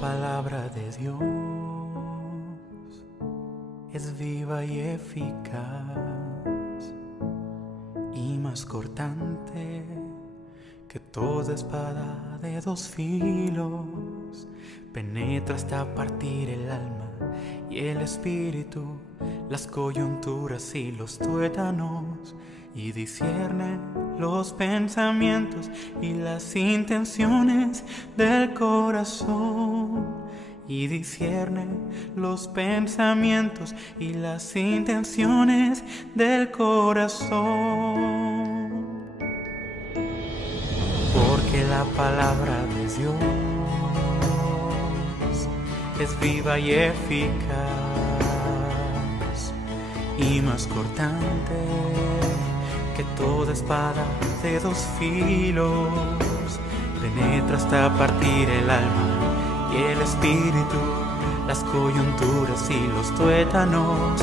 palabra de Dios es viva y eficaz y más cortante que toda espada de dos filos. Penetra hasta partir el alma y el espíritu, las coyunturas y los tuétanos, y discierne los pensamientos y las intenciones del corazón. Y discierne los pensamientos y las intenciones del corazón. Porque la palabra de Dios es viva y eficaz y más cortante que toda espada de dos filos. Penetra hasta partir el alma y el espíritu, las coyunturas y los tuétanos,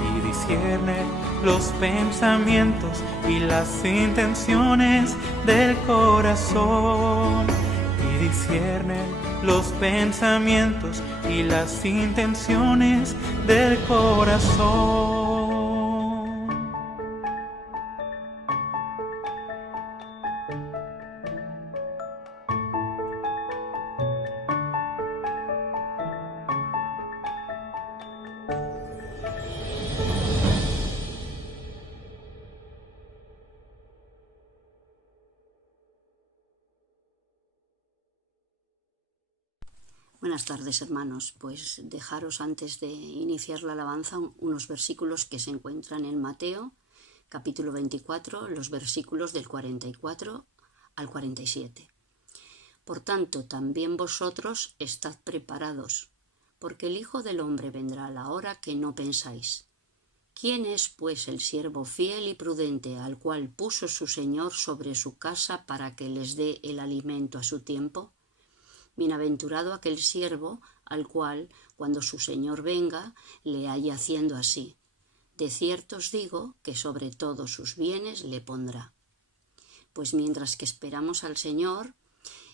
y discierne los pensamientos y las intenciones del corazón. Y discierne los pensamientos y las intenciones del corazón. Buenas tardes, hermanos. Pues dejaros antes de iniciar la alabanza unos versículos que se encuentran en Mateo, capítulo 24, los versículos del 44 al 47. Por tanto, también vosotros estad preparados, porque el Hijo del Hombre vendrá a la hora que no pensáis. ¿Quién es, pues, el siervo fiel y prudente al cual puso su Señor sobre su casa para que les dé el alimento a su tiempo? Bienaventurado aquel siervo al cual, cuando su señor venga, le halle haciendo así. De cierto os digo que sobre todos sus bienes le pondrá. Pues mientras que esperamos al Señor,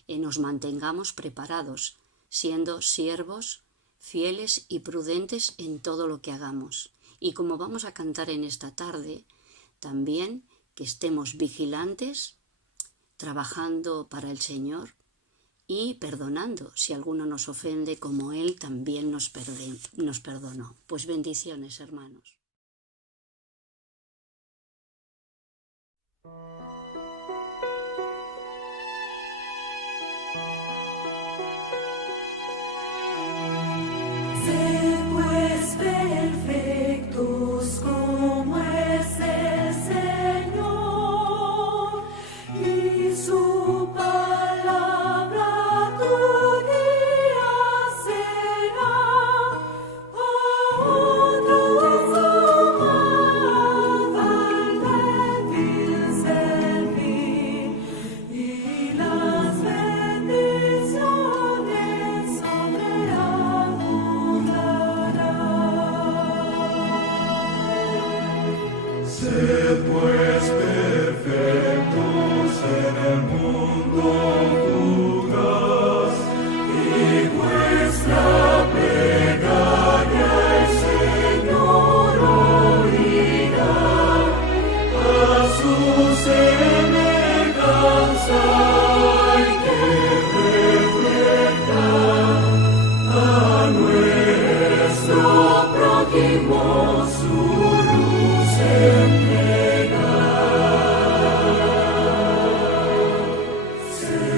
nos mantengamos preparados, siendo siervos fieles y prudentes en todo lo que hagamos. Y como vamos a cantar en esta tarde, también que estemos vigilantes, trabajando para el Señor, y perdonando si alguno nos ofende, como Él también nos perdonó. Pues bendiciones, hermanos. Sed pues perfectos como es el Señor, y su palabra tu guía será. A otros amad al débil servir, y las bendiciones sobreabundarán. Sed pues perfectos en el mundo fugaz, y vuestra plegaria el Señor oirá. A su semejanza hay que reflejar a nuestro prójimo su luz entregar. Sed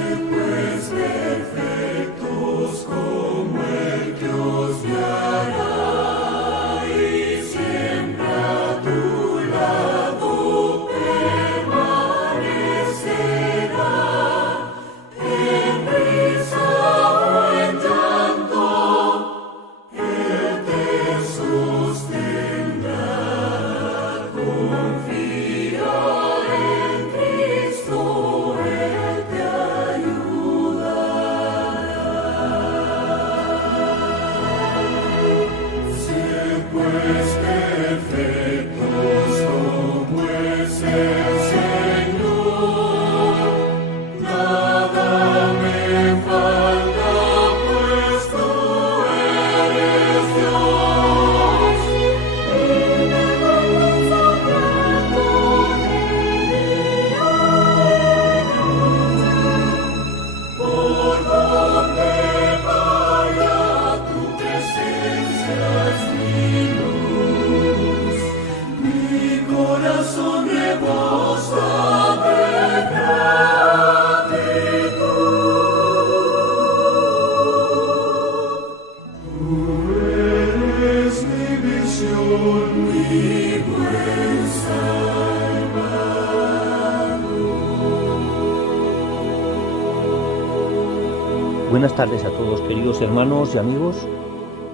Buenas tardes a todos, queridos hermanos y amigos,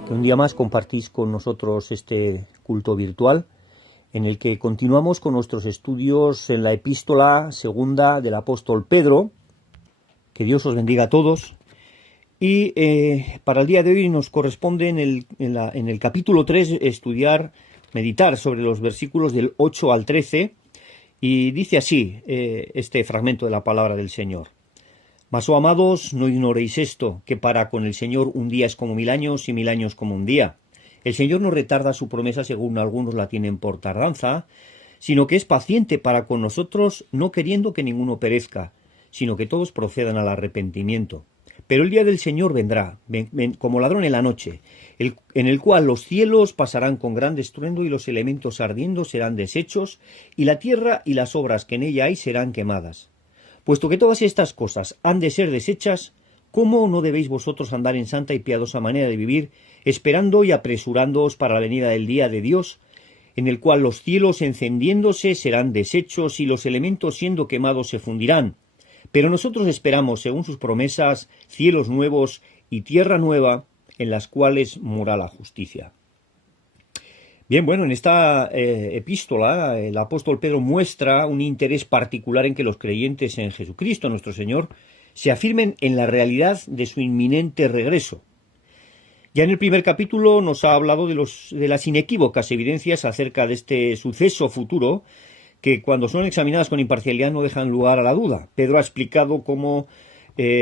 que un día más compartís con nosotros este culto virtual, en el que continuamos con nuestros estudios en la epístola segunda del apóstol Pedro. Que Dios os bendiga a todos. Y para el día de hoy nos corresponde en el capítulo 3 meditar sobre los versículos del 8 al 13, y dice así este fragmento de la palabra del Señor. Mas, oh amados, no ignoréis esto, que para con el Señor un día es como 1000 años y 1000 años como un día. El Señor no retarda su promesa según algunos la tienen por tardanza, sino que es paciente para con nosotros, no queriendo que ninguno perezca, sino que todos procedan al arrepentimiento. Pero el día del Señor vendrá, como ladrón en la noche, en el cual los cielos pasarán con gran estruendo y los elementos ardiendo serán deshechos, y la tierra y las obras que en ella hay serán quemadas. Puesto que todas estas cosas han de ser deshechas, ¿cómo no debéis vosotros andar en santa y piadosa manera de vivir, esperando y apresurándoos para la venida del día de Dios, en el cual los cielos encendiéndose serán deshechos y los elementos siendo quemados se fundirán? Pero nosotros esperamos, según sus promesas, cielos nuevos y tierra nueva, en las cuales mora la justicia. Bien, bueno, en esta epístola el apóstol Pedro muestra un interés particular en que los creyentes en Jesucristo, nuestro Señor, se afirmen en la realidad de su inminente regreso. Ya en el primer capítulo nos ha hablado de las inequívocas evidencias acerca de este suceso futuro, que cuando son examinadas con imparcialidad no dejan lugar a la duda. Pedro ha explicado cómo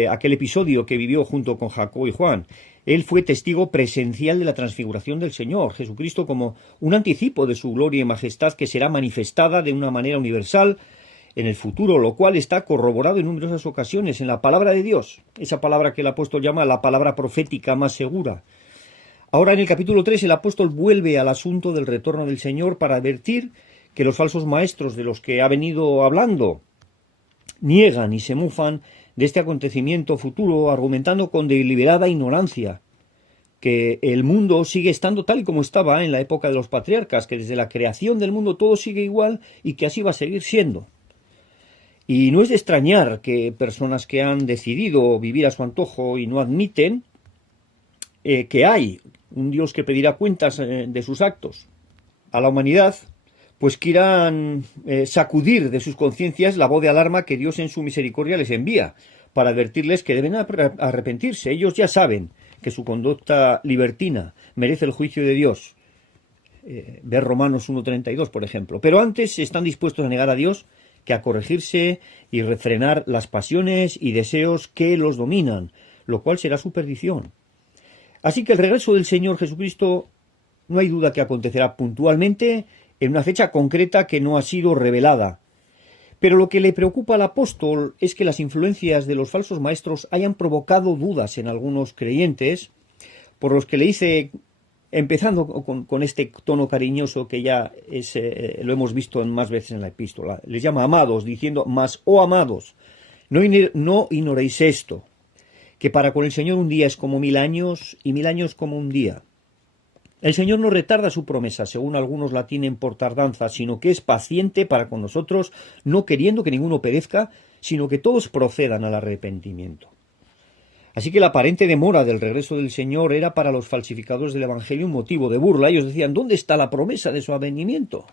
aquel episodio que vivió junto con Jacobo y Juan. Él fue testigo presencial de la transfiguración del Señor Jesucristo como un anticipo de su gloria y majestad que será manifestada de una manera universal en el futuro, lo cual está corroborado en numerosas ocasiones en la palabra de Dios, esa palabra que el apóstol llama la palabra profética más segura. Ahora en el capítulo 3 el apóstol vuelve al asunto del retorno del Señor para advertir que los falsos maestros de los que ha venido hablando niegan y se mofan de este acontecimiento futuro, argumentando con deliberada ignorancia que el mundo sigue estando tal y como estaba en la época de los patriarcas, que desde la creación del mundo todo sigue igual y que así va a seguir siendo. Y no es de extrañar que personas que han decidido vivir a su antojo y no admiten que hay un Dios que pedirá cuentas de sus actos a la humanidad, pues quieran sacudir de sus conciencias la voz de alarma que Dios en su misericordia les envía, para advertirles que deben arrepentirse. Ellos ya saben que su conducta libertina merece el juicio de Dios. Ver Romanos 1:32, por ejemplo. Pero antes están dispuestos a negar a Dios que a corregirse y refrenar las pasiones y deseos que los dominan, lo cual será su perdición. Así que el regreso del Señor Jesucristo no hay duda que acontecerá puntualmente en una fecha concreta que no ha sido revelada. Pero lo que le preocupa al apóstol es que las influencias de los falsos maestros hayan provocado dudas en algunos creyentes, por los que le dice, empezando con este tono cariñoso que ya lo hemos visto más veces en la epístola, les llama amados, diciendo, mas, oh amados, no ignoréis esto, que para con el Señor un día es como 1000 años y 1000 años como un día. El Señor no retarda su promesa, según algunos la tienen por tardanza, sino que es paciente para con nosotros, no queriendo que ninguno perezca, sino que todos procedan al arrepentimiento. Así que la aparente demora del regreso del Señor era para los falsificadores del Evangelio un motivo de burla. Ellos decían, ¿dónde está la promesa de su advenimiento?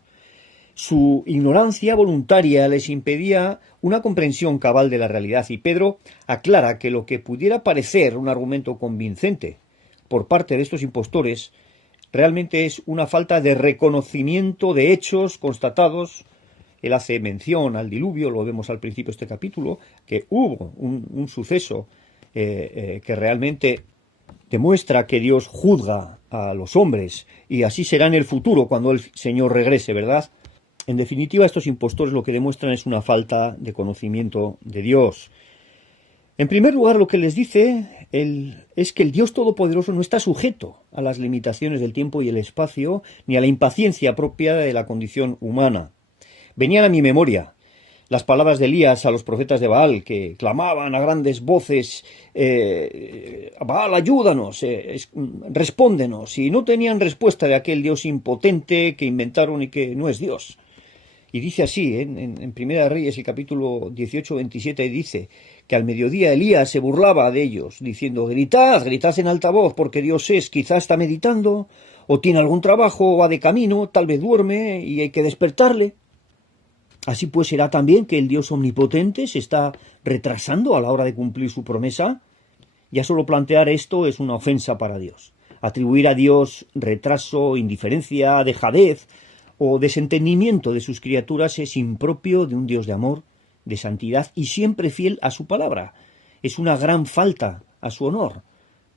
Su ignorancia voluntaria les impedía una comprensión cabal de la realidad, y Pedro aclara que lo que pudiera parecer un argumento convincente por parte de estos impostores realmente es una falta de reconocimiento de hechos constatados. Él hace mención al diluvio, lo vemos al principio de este capítulo, que hubo un suceso que realmente demuestra que Dios juzga a los hombres, y así será en el futuro cuando el Señor regrese, ¿verdad? En definitiva, estos impostores lo que demuestran es una falta de conocimiento de Dios. En primer lugar, lo que les dice es que el Dios Todopoderoso no está sujeto a las limitaciones del tiempo y el espacio, ni a la impaciencia propia de la condición humana. Venían a mi memoria las palabras de Elías a los profetas de Baal, que clamaban a grandes voces, Baal, ayúdanos, respóndenos, y no tenían respuesta de aquel Dios impotente que inventaron y que no es Dios. Y dice así, en Primera de Reyes, el capítulo 18-27, dice que al mediodía Elías se burlaba de ellos, diciendo, gritad en alta voz, porque Dios quizá está meditando, o tiene algún trabajo, o va de camino, tal vez duerme, y hay que despertarle. Así pues será también que el Dios omnipotente se está retrasando a la hora de cumplir su promesa. Ya solo plantear esto es una ofensa para Dios. Atribuir a Dios retraso, indiferencia, dejadez o desentendimiento de sus criaturas es impropio de un Dios de amor, de santidad y siempre fiel a su palabra. Es una gran falta a su honor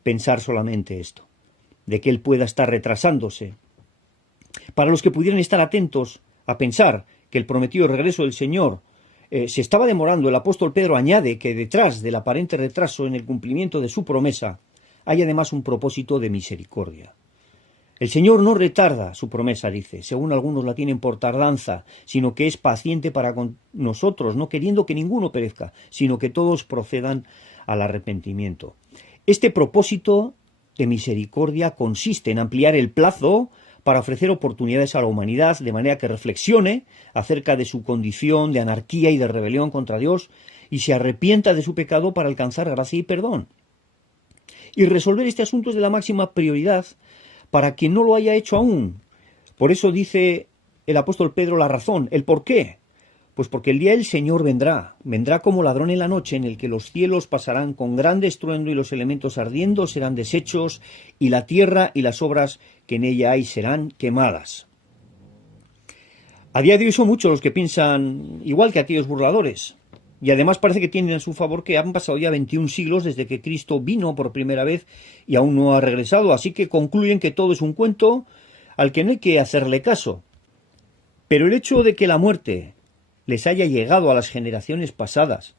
pensar solamente esto, de que Él pueda estar retrasándose. Para los que pudieran estar atentos a pensar que el prometido regreso del Señor se estaba demorando, el apóstol Pedro añade que detrás del aparente retraso en el cumplimiento de su promesa hay además un propósito de misericordia. El Señor no retarda su promesa, dice, según algunos la tienen por tardanza, sino que es paciente para con nosotros, no queriendo que ninguno perezca, sino que todos procedan al arrepentimiento. Este propósito de misericordia consiste en ampliar el plazo para ofrecer oportunidades a la humanidad, de manera que reflexione acerca de su condición de anarquía y de rebelión contra Dios y se arrepienta de su pecado para alcanzar gracia y perdón. Y resolver este asunto es de la máxima prioridad para quien no lo haya hecho aún. Por eso dice el apóstol Pedro la razón, el por qué. Pues porque el día del Señor vendrá como ladrón en la noche, en el que los cielos pasarán con grande estruendo y los elementos ardiendo serán deshechos y la tierra y las obras que en ella hay serán quemadas. A día de hoy son muchos los que piensan igual que aquellos burladores. Y además parece que tienen a su favor que han pasado ya 21 siglos desde que Cristo vino por primera vez y aún no ha regresado, así que concluyen que todo es un cuento al que no hay que hacerle caso. Pero el hecho de que la muerte les haya llegado a las generaciones pasadas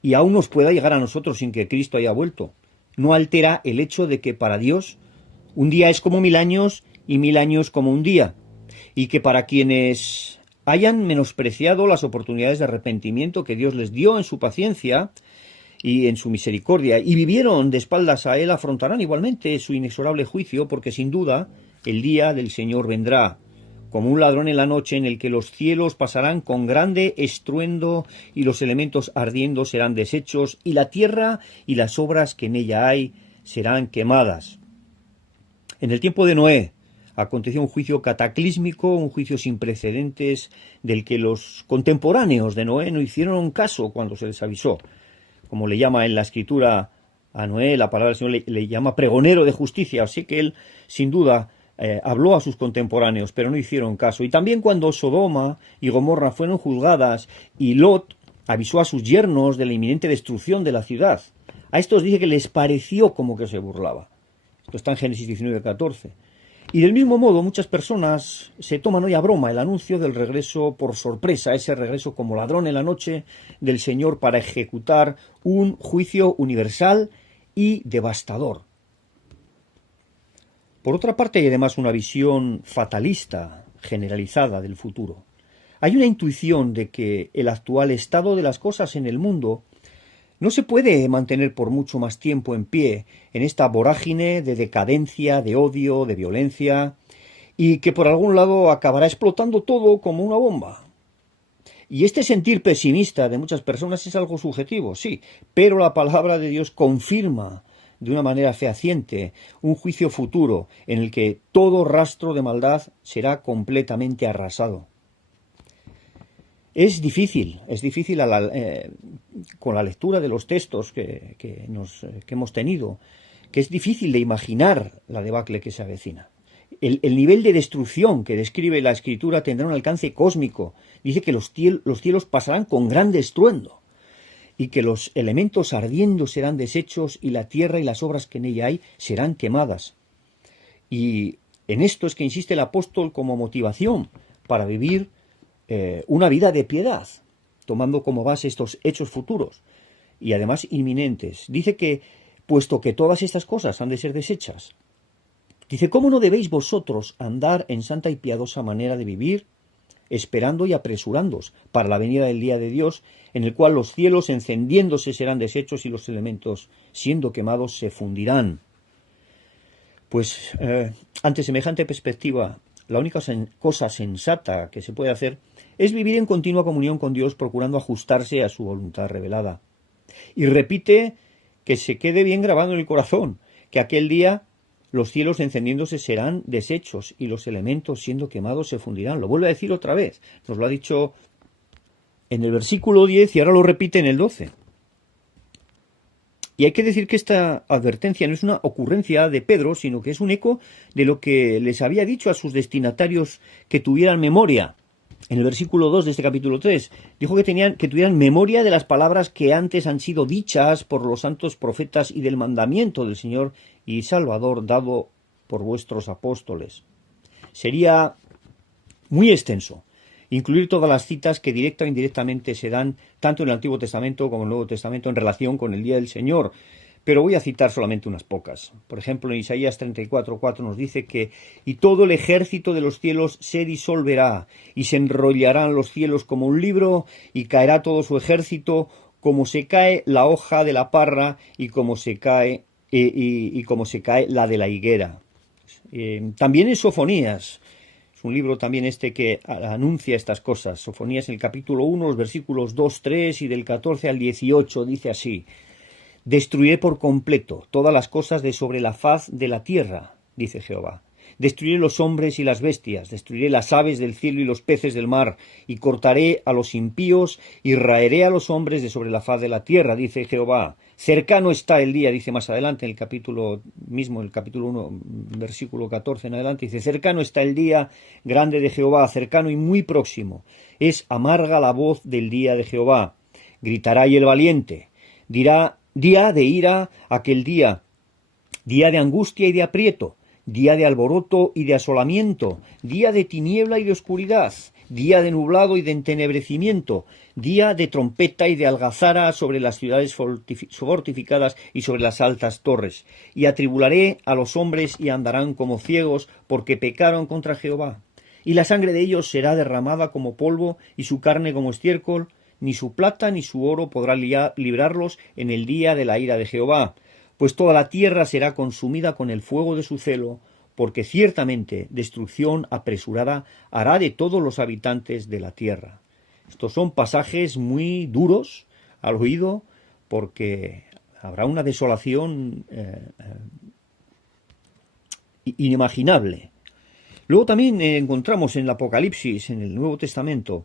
y aún nos pueda llegar a nosotros sin que Cristo haya vuelto, no altera el hecho de que para Dios un día es como 1000 años y 1000 años como un día, y que para quienes hayan menospreciado las oportunidades de arrepentimiento que Dios les dio en su paciencia y en su misericordia, y vivieron de espaldas a Él, afrontarán igualmente su inexorable juicio, porque sin duda el día del Señor vendrá, como un ladrón en la noche, en el que los cielos pasarán con grande estruendo y los elementos ardiendo serán deshechos, y la tierra y las obras que en ella hay serán quemadas. En el tiempo de Noé aconteció un juicio cataclísmico, un juicio sin precedentes, del que los contemporáneos de Noé no hicieron caso cuando se les avisó. Como le llama en la escritura a Noé, la palabra del Señor le llama pregonero de justicia, así que él sin duda habló a sus contemporáneos, pero no hicieron caso. Y también cuando Sodoma y Gomorra fueron juzgadas y Lot avisó a sus yernos de la inminente destrucción de la ciudad, a estos dice que les pareció como que se burlaba. Esto está en Génesis 19:14. Y del mismo modo muchas personas se toman hoy a broma el anuncio del regreso por sorpresa, ese regreso como ladrón en la noche del Señor para ejecutar un juicio universal y devastador. Por otra parte, hay además una visión fatalista, generalizada del futuro. Hay una intuición de que el actual estado de las cosas en el mundo no se puede mantener por mucho más tiempo en pie en esta vorágine de decadencia, de odio, de violencia, y que por algún lado acabará explotando todo como una bomba. Y este sentir pesimista de muchas personas es algo subjetivo, sí, pero la palabra de Dios confirma de una manera fehaciente un juicio futuro en el que todo rastro de maldad será completamente arrasado. Es difícil con la lectura de los textos que hemos tenido, que es difícil de imaginar la debacle que se avecina. El nivel de destrucción que describe la Escritura tendrá un alcance cósmico. Dice que los cielos pasarán con grande estruendo y que los elementos ardiendo serán deshechos y la tierra y las obras que en ella hay serán quemadas. Y en esto es que insiste el apóstol como motivación para vivir una vida de piedad, tomando como base estos hechos futuros y además inminentes. Dice que, puesto que todas estas cosas han de ser deshechas, dice, ¿cómo no debéis vosotros andar en santa y piadosa manera de vivir, esperando y apresurándoos para la venida del día de Dios, en el cual los cielos encendiéndose serán deshechos y los elementos siendo quemados se fundirán? Pues ante semejante perspectiva, la única cosa sensata que se puede hacer es vivir en continua comunión con Dios, procurando ajustarse a su voluntad revelada. Y repite que se quede bien grabado en el corazón, que aquel día los cielos encendiéndose serán deshechos y los elementos siendo quemados se fundirán. Lo vuelve a decir otra vez. Nos lo ha dicho en el versículo 10 y ahora lo repite en el 12. Y hay que decir que esta advertencia no es una ocurrencia de Pedro, sino que es un eco de lo que les había dicho a sus destinatarios que tuvieran memoria. En el versículo 2 de este capítulo 3, dijo que tuvieran memoria de las palabras que antes han sido dichas por los santos profetas y del mandamiento del Señor y Salvador dado por vuestros apóstoles. Sería muy extenso incluir todas las citas que directa o indirectamente se dan tanto en el Antiguo Testamento como en el Nuevo Testamento en relación con el Día del Señor, pero voy a citar solamente unas pocas. Por ejemplo, en Isaías 34:4 nos dice que «Y todo el ejército de los cielos se disolverá, y se enrollarán los cielos como un libro, y caerá todo su ejército, como se cae la hoja de la parra, y como se cae la de la higuera». También en Sofonías, es un libro también este que anuncia estas cosas. Sofonías en el capítulo 1, los versículos 2, 3 y del 14 al 18 dice así: «Destruiré por completo todas las cosas de sobre la faz de la tierra, dice Jehová. Destruiré los hombres y las bestias, destruiré las aves del cielo y los peces del mar, y cortaré a los impíos, y raeré a los hombres de sobre la faz de la tierra, dice Jehová. Cercano está el día», dice más adelante, en el capítulo 1, versículo 14 en adelante, dice: «Cercano está el día grande de Jehová, cercano y muy próximo. Es amarga la voz del día de Jehová. Gritará y el valiente. Dirá: día de ira aquel día de angustia y de aprieto, día de alboroto y de asolamiento, día de tiniebla y de oscuridad, día de nublado y de entenebrecimiento, día de trompeta y de algazara sobre las ciudades fortificadas y sobre las altas torres. Y atribularé a los hombres y andarán como ciegos, porque pecaron contra Jehová. Y la sangre de ellos será derramada como polvo, y su carne como estiércol. Ni su plata ni su oro podrá librarlos en el día de la ira de Jehová. Pues toda la tierra será consumida con el fuego de su celo, porque ciertamente destrucción apresurada hará de todos los habitantes de la tierra». Estos son pasajes muy duros al oído, porque habrá una desolación inimaginable. Luego también encontramos en el Apocalipsis, en el Nuevo Testamento,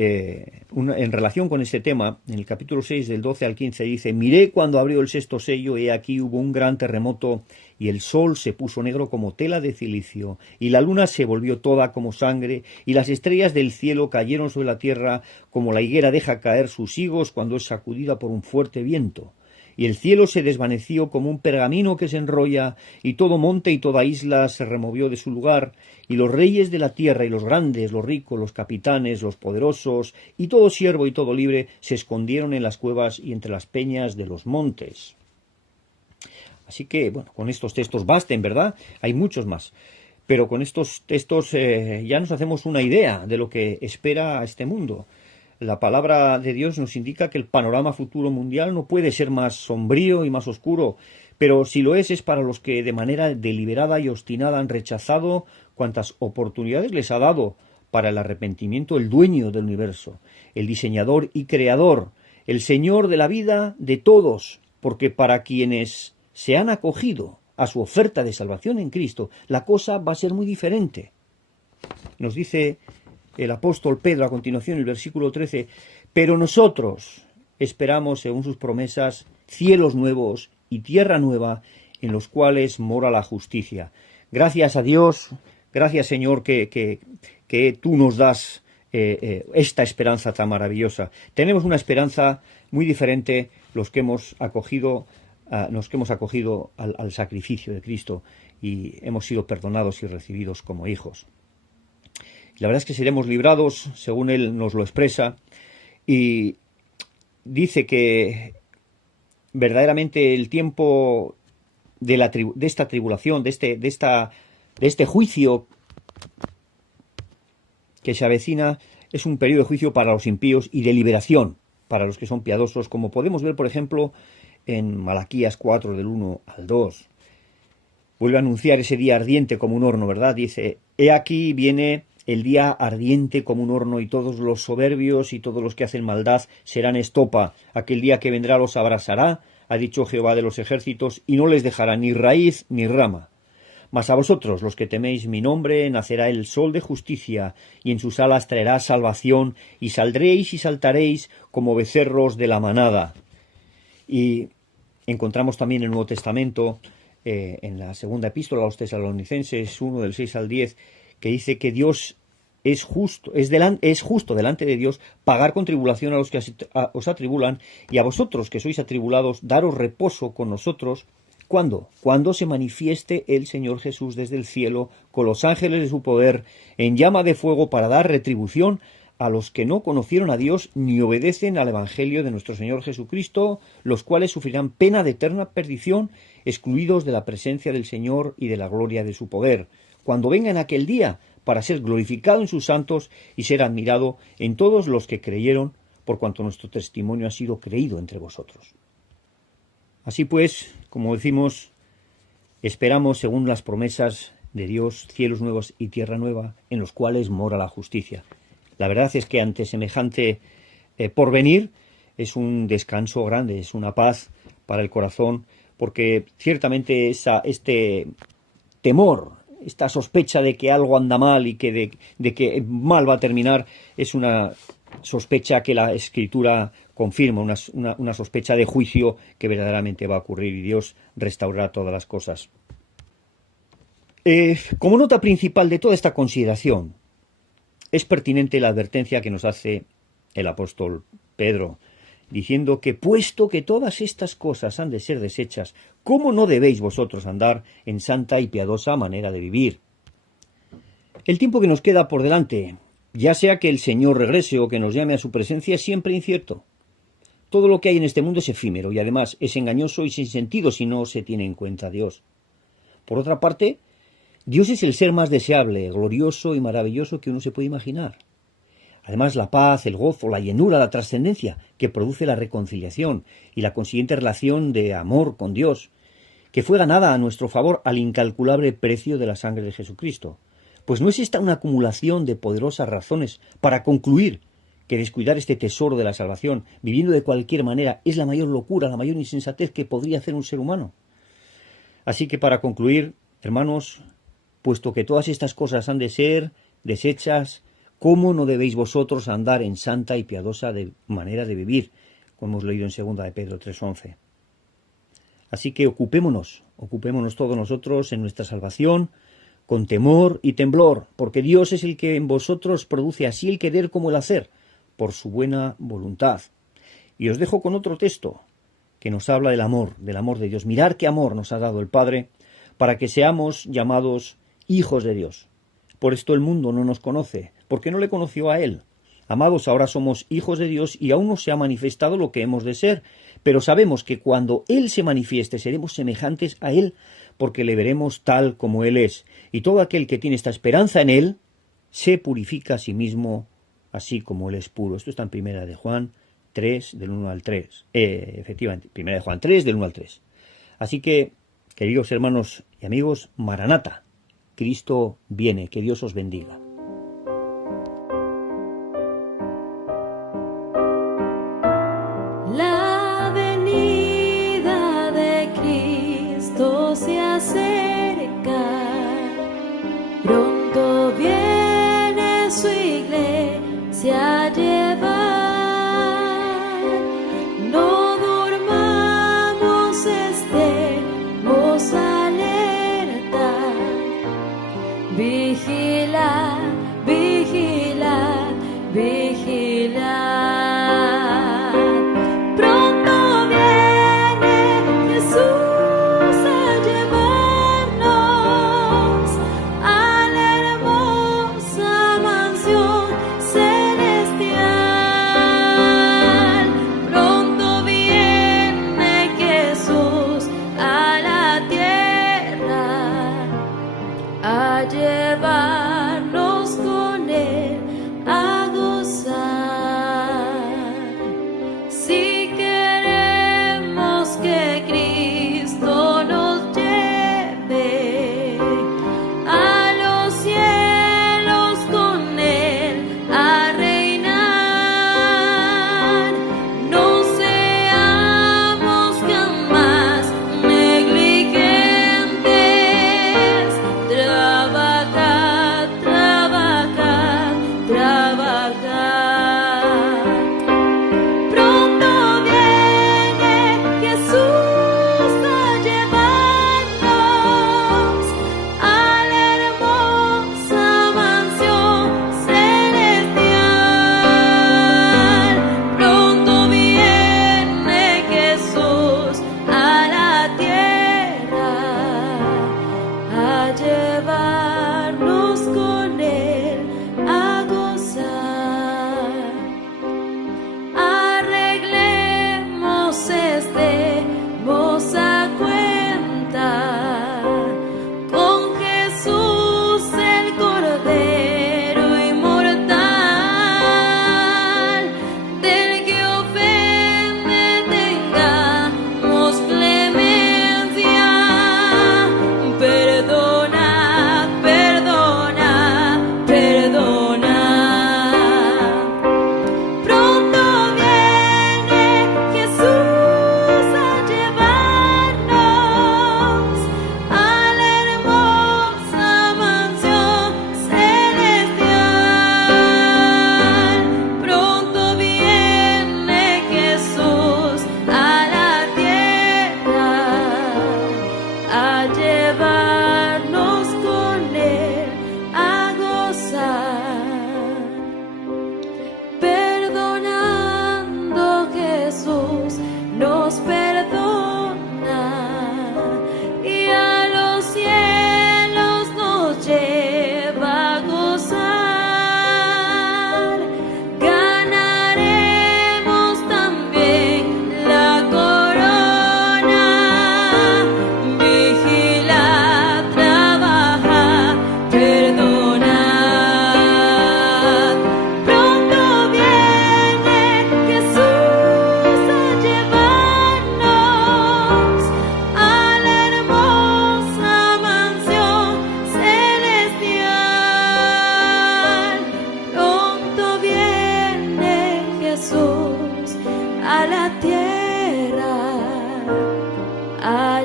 en relación con este tema, en el capítulo 6 del 12 al 15 dice: «Miré cuando abrió el sexto sello, y he aquí hubo un gran terremoto, y el sol se puso negro como tela de cilicio, y la luna se volvió toda como sangre, y las estrellas del cielo cayeron sobre la tierra, como la higuera deja caer sus higos cuando es sacudida por un fuerte viento. Y el cielo se desvaneció como un pergamino que se enrolla, y todo monte y toda isla se removió de su lugar, y los reyes de la tierra, y los grandes, los ricos, los capitanes, los poderosos, y todo siervo y todo libre, se escondieron en las cuevas y entre las peñas de los montes». Así que, bueno, con estos textos basten, ¿verdad? Hay muchos más. Pero con estos textos ya nos hacemos una idea de lo que espera a este mundo. La palabra de Dios nos indica que el panorama futuro mundial no puede ser más sombrío y más oscuro, pero si lo es para los que de manera deliberada y obstinada han rechazado cuantas oportunidades les ha dado para el arrepentimiento el dueño del universo, el diseñador y creador, el Señor de la vida de todos, porque para quienes se han acogido a su oferta de salvación en Cristo, la cosa va a ser muy diferente. Nos dice el apóstol Pedro a continuación, en el versículo 13: «Pero nosotros esperamos, según sus promesas, cielos nuevos y tierra nueva, en los cuales mora la justicia». Gracias a Dios, gracias Señor que tú nos das esta esperanza tan maravillosa. Tenemos una esperanza muy diferente los que hemos acogido al sacrificio de Cristo y hemos sido perdonados y recibidos como hijos. La verdad es que seremos librados, según Él nos lo expresa, y dice que verdaderamente el tiempo de esta tribulación, de este juicio que se avecina, es un periodo de juicio para los impíos y de liberación para los que son piadosos, como podemos ver, por ejemplo, en Malaquías 4, del 1 al 2. Vuelve a anunciar ese día ardiente como un horno, ¿verdad? Dice: «He aquí viene el día ardiente como un horno, y todos los soberbios y todos los que hacen maldad serán estopa. Aquel día que vendrá los abrasará, ha dicho Jehová de los ejércitos, y no les dejará ni raíz ni rama. Mas a vosotros, los que teméis mi nombre, nacerá el sol de justicia, y en sus alas traerá salvación, y saldréis y saltaréis como becerros de la manada. Y encontramos también en el Nuevo Testamento, en la segunda epístola a los Tesalonicenses 1, del 6 al 10, que dice que Dios es justo delante de Dios pagar con tribulación a los que os atribulan, y a vosotros que sois atribulados, daros reposo con nosotros. ¿Cuándo? Cuando se manifieste el Señor Jesús desde el cielo, con los ángeles de su poder, en llama de fuego, para dar retribución a los que no conocieron a Dios ni obedecen al Evangelio de nuestro Señor Jesucristo, los cuales sufrirán pena de eterna perdición, excluidos de la presencia del Señor y de la gloria de su poder, cuando venga en aquel día, para ser glorificado en sus santos y ser admirado en todos los que creyeron, por cuanto nuestro testimonio ha sido creído entre vosotros. Así pues, como decimos, esperamos, según las promesas de Dios, cielos nuevos y tierra nueva, en los cuales mora la justicia. La verdad es que ante semejante porvenir es un descanso grande, es una paz para el corazón, porque ciertamente este temor, esta sospecha de que algo anda mal y que de que mal va a terminar, es una sospecha que la Escritura confirma, una sospecha de juicio que verdaderamente va a ocurrir, y Dios restaurará todas las cosas. Como nota principal de toda esta consideración, es pertinente la advertencia que nos hace el apóstol Pedro, diciendo que puesto que todas estas cosas han de ser deshechas, ¿cómo no debéis vosotros andar en santa y piadosa manera de vivir? El tiempo que nos queda por delante, ya sea que el Señor regrese o que nos llame a su presencia, es siempre incierto. Todo lo que hay en este mundo es efímero y además es engañoso y sin sentido si no se tiene en cuenta a Dios. Por otra parte, Dios es el ser más deseable, glorioso y maravilloso que uno se puede imaginar. Además, la paz, el gozo, la llenura, la trascendencia que produce la reconciliación y la consiguiente relación de amor con Dios, que fue ganada a nuestro favor al incalculable precio de la sangre de Jesucristo. Pues no es esta una acumulación de poderosas razones para concluir que descuidar este tesoro de la salvación, viviendo de cualquier manera, es la mayor locura, la mayor insensatez que podría hacer un ser humano. Así que para concluir, hermanos, puesto que todas estas cosas han de ser deshechas, ¿cómo no debéis vosotros andar en santa y piadosa manera de vivir? Como hemos leído en 2 de Pedro 3:11. Así que ocupémonos todos nosotros en nuestra salvación, con temor y temblor, porque Dios es el que en vosotros produce así el querer como el hacer, por su buena voluntad. Y os dejo con otro texto que nos habla del amor de Dios. Mirad qué amor nos ha dado el Padre para que seamos llamados hijos de Dios. Por esto el mundo no nos conoce, porque no le conoció a Él. Amados, ahora somos hijos de Dios y aún no se ha manifestado lo que hemos de ser, pero sabemos que cuando Él se manifieste seremos semejantes a Él, porque le veremos tal como Él es. Y todo aquel que tiene esta esperanza en Él se purifica a sí mismo, así como Él es puro. Esto está en 1 de Juan 3, del 1 al 3. Efectivamente, 1 de Juan 3, del 1 al 3. Así que, queridos hermanos y amigos, Maranata, Cristo viene. Que Dios os bendiga. La venida de Cristo se acerca, pronto viene su iglesia a llevar. No durmamos, estemos alerta, vigila, vigila, vigila. Pronto viene Jesús a llevar.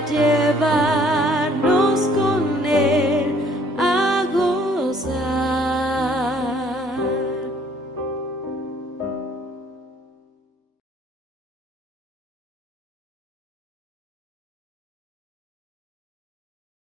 llevar.